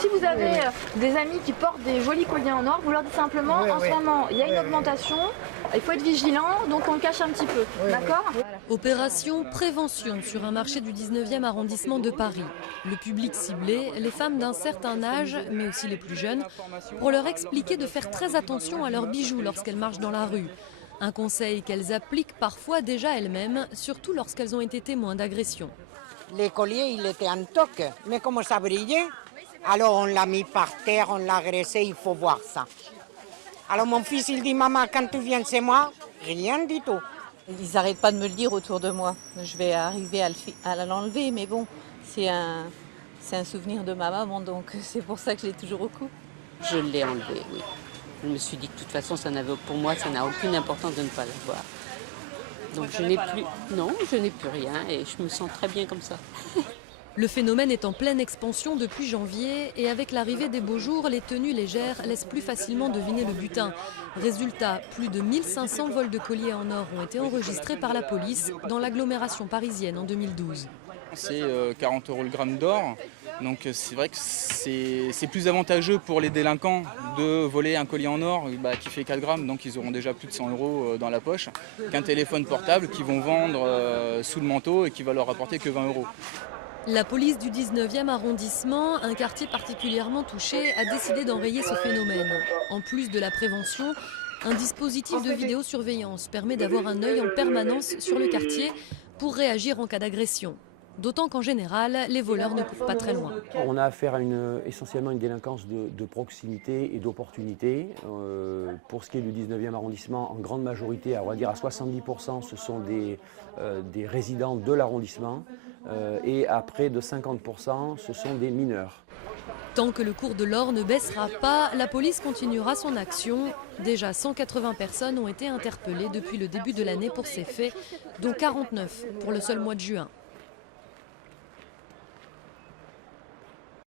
Si vous avez des amis qui portent des jolis colliers en or, vous leur dites simplement en ce moment il y a une augmentation, il faut être vigilant, donc on le cache un petit peu, d'accord? Opération prévention sur un marché du 19e arrondissement de Paris. Le public ciblé, les femmes d'un certain âge, mais aussi les plus jeunes, pour leur expliquer de faire très attention à leurs bijoux lorsqu'elles marchent dans la rue. Un conseil qu'elles appliquent parfois déjà elles-mêmes, surtout lorsqu'elles ont été témoins d'agressions. Les colliers, il était en toque, mais comment ça brillait? Alors on l'a mis par terre, on l'a agressé, il faut voir ça. Alors mon fils, il dit, maman, quand tu viens chez moi, rien du tout. Ils n'arrêtent pas de me le dire autour de moi. Je vais arriver à l'enlever, mais bon, c'est un souvenir de ma maman, donc c'est pour ça que je l'ai toujours au cou. Je l'ai enlevé, oui. Je me suis dit que de toute façon, pour moi, ça n'a aucune importance de ne pas l'avoir. Donc je n'ai plus rien et je me sens très bien comme ça. Le phénomène est en pleine expansion depuis janvier et avec l'arrivée des beaux jours, les tenues légères laissent plus facilement deviner le butin. Résultat, plus de 1500 vols de colliers en or ont été enregistrés par la police dans l'agglomération parisienne en 2012. C'est 40 € le gramme d'or, donc c'est vrai que c'est plus avantageux pour les délinquants de voler un collier en or qui fait 4 grammes, donc ils auront déjà plus de 100 € dans la poche, qu'un téléphone portable qu'ils vont vendre sous le manteau et qui va leur rapporter que 20 €. La police du 19e arrondissement, un quartier particulièrement touché, a décidé d'enrayer ce phénomène. En plus de la prévention, un dispositif de vidéosurveillance permet d'avoir un œil en permanence sur le quartier pour réagir en cas d'agression. D'autant qu'en général, les voleurs ne courent pas très loin. On a affaire à essentiellement une délinquance de proximité et d'opportunité. Pour ce qui est du 19e arrondissement, en grande majorité, on va dire à 70%, ce sont des résidents de l'arrondissement. Et à près de 50%, ce sont des mineurs. Tant que le cours de l'or ne baissera pas, la police continuera son action. Déjà 180 personnes ont été interpellées depuis le début de l'année pour ces faits, dont 49 pour le seul mois de juin.